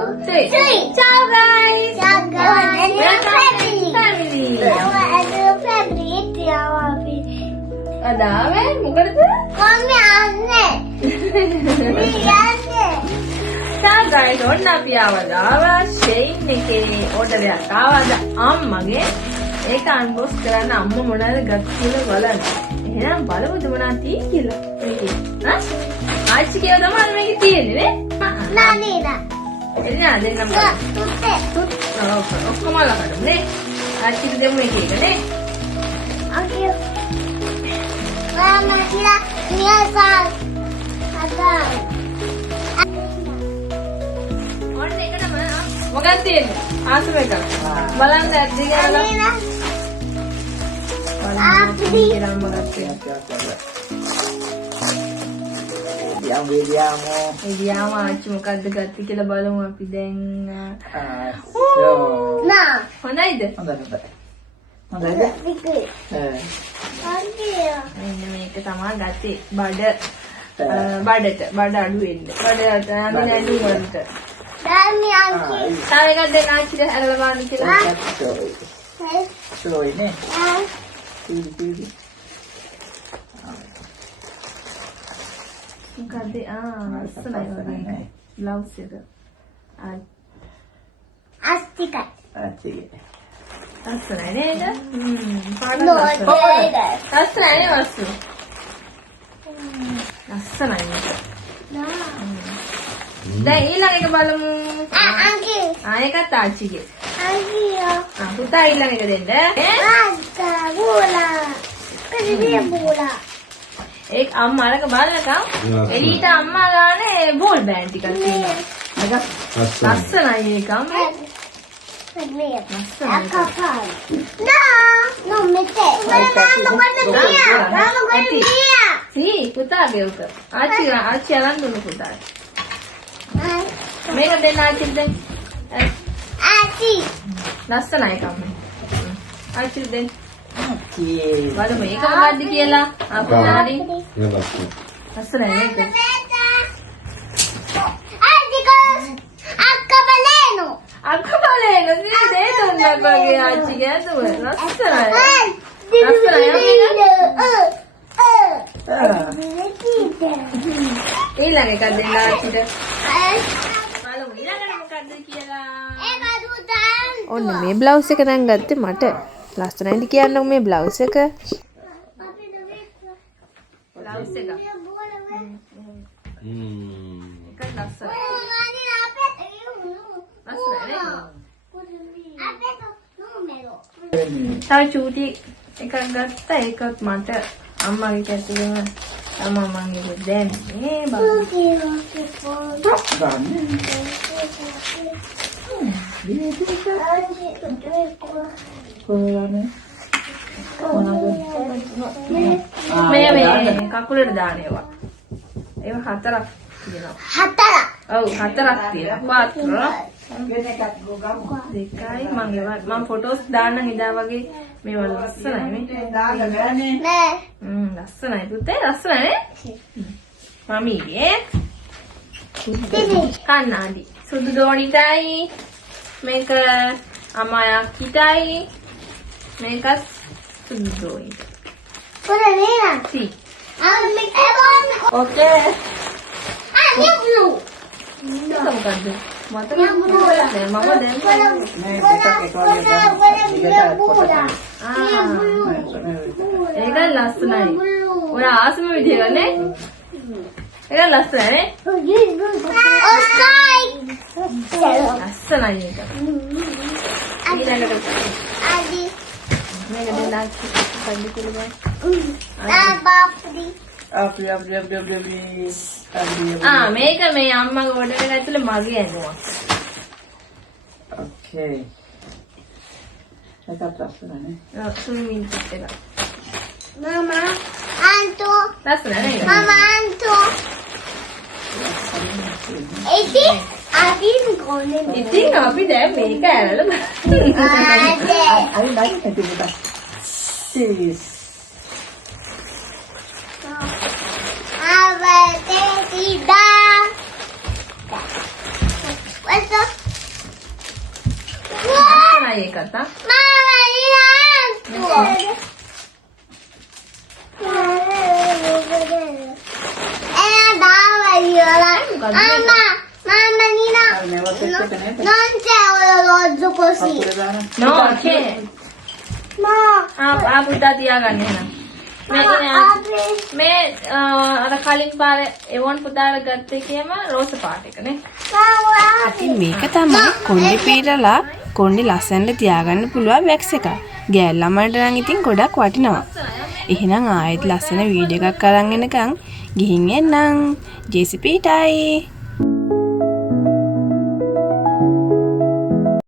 3. Ciao guys. Ciao guys. Family. Ada men, මොකටද? Mami anne. Ciao guys, ඔන්න අපි ආවා ෂෙයින් එකේ ඕඩර් එකක් ආවද අම්මගේ. ඒක අන්බොක්ස් කරන්න අම්මා මොනවද ගත් කියලා බලන්න. එහෙනම් බලමුද මොනවද තියෙන්නේ කියලා. මේකේ. හා? ආච්චි කියව තමයි මේකේ තියෙන්නේ නේ? Nanina. එන්න දෙන්නම. Tutte. ඔක්කොම ලකඩ නේ. ආච්චිට දෙමු මේකේ නේ. Anche Mama tira mia sal. Ada. ඔන්න ඒක තමයි මොකක්ද තියෙන්නේ? ආසම එකක්. බලන්න ඇද්ද කියලා. Apri. Vediamo. එදියාම ආච්චි මොකද්ද ගත්තේ කියලා බලමු අපි දැන්. Na. හොඳයිද? Hondai. Pikir. Anche. මෙන්න මේක තමයි ගත්තේ. බඩට අඩු වෙන්න. බඩට නැඳි වලට. Dami anche. තව එකක් දෙන්න ආච්චිට අරලා බලන්න කියලා. Show ini. Pilih. මොකද්ද? ලස්සනයි වගේ. බ්ලවුස් එක. Astica. Asik. ලස්සනයි නේද? පාට No, ලස්සනයි. dai. ලස්සනයි නේ වස්තු. ලස්සනයි මේක. Na. දැන් ඊළඟ එක බලමු. Anche. ඒකත් ආච්චිගේ. Anch'io. පුතා ඊළඟ එක දෙන්න. Basta, vola. Perché vola? ඒක අම්මා අරක බලනකම් එළියට අම්මා ගානේ බෝල් බෑන්ඩ් ටිකක් තියෙනවා. ලස්සනයි ඒක අම්මේ. No, non mette. Guarda mia. Guarda mia. සී පුතාගේ උක. ආච්චි අරන් දුන්නු පුතාට. මේක දෙන්න ආච්චිට දෙන්න. Así. ලස්සනයි ඒක අම්මේ. ආච්චිට දෙන්න. Asik. බලමු ඒක මොකද්ද කියලා. පුතාරි. ලස්සනයි මේක. අක්කබලේන නේ දෙතුන්ක් වගේ ආච්චිගේ ඇතුව. ලස්සනයි. ඊළඟ එකක් දෙන්න ආච්චිට. බලමු ඊළඟට මොකද්ද කියලා. ඔන්න මේ බ්ලවුස් එක දැන් ගත්තේ මට. ලස්සනයිද කියන්නකො මේ බ්ලවුස් එක. බ්ලවුස් එක. ඒක ලස්සනයි. තව චූටි එකක් ගත්තා ඒකත් මට අම්මගේ කැටුවෙන් තමයි මම ඒක දැම්මේ බලන්න. මේ කකුලට දාන ඒවා. ඒවා හතරක් තියෙනවා. ඔව් හතරක් තියෙනවා. දෙකයි මම ෆොටෝස් දාන්නම් ඉදා වගේ මේවා ලස්සනයි මේ. ලස්සනයි පුතේ ලස්සනයි නේ. මමීගේ කන්නාඩි සුදු දෝනිටයි මේක අමායක්කිටයි මේකත් සුදු දෝනිට. සී. ඕකේ. ඒක මොකද්ද? මට මම දැන් ඒක ලස්සනයි. ඔය ආසම විදිහක නේ? ඒක ලස්සනයි නේ? ලස්සනයි ඒක. ඊළඟට මේක දෙන්න කඩු කුළුමයි. Apri. මේක මේ අම්මගේ ඕඩර් එක ඇතුලේ මගේ ඇඳුමක්. Okay. Eka lස්සන නේ. ස්විමින් සුට් එක. Mama, Anto. ලස්සන නේද? Mama, Anto. ඉතින් අපි දැන් මේක ඇරලා Ayo naik nanti kita. Sis. Tidak. Questo තියාගත්තා. Mama, ini Mama, Nina. Non c'è l'orologio così. No, c'è. No. පුතා තියාගන්න එහෙනම්. මේ අර කලින් පාරේ එවොන් පුතාට ගත්ත එකේම රෝස පාට එකනේ. ඉතින් මේක තමයි කොණ්ඩේ පීරලා කොණ්ඩේ ලස්සනට තියාගන්න පුළුවන් වැක්ස් එක. ගෑල් ළමයින්ට නම් ඉතින් ගොඩක් වටිනවා. එහෙනම් ආයෙත් ලස්සන වීඩියෝ එකක් අරන් එනකන් ගිහින් එන්නම්. ජෙසිපීටයි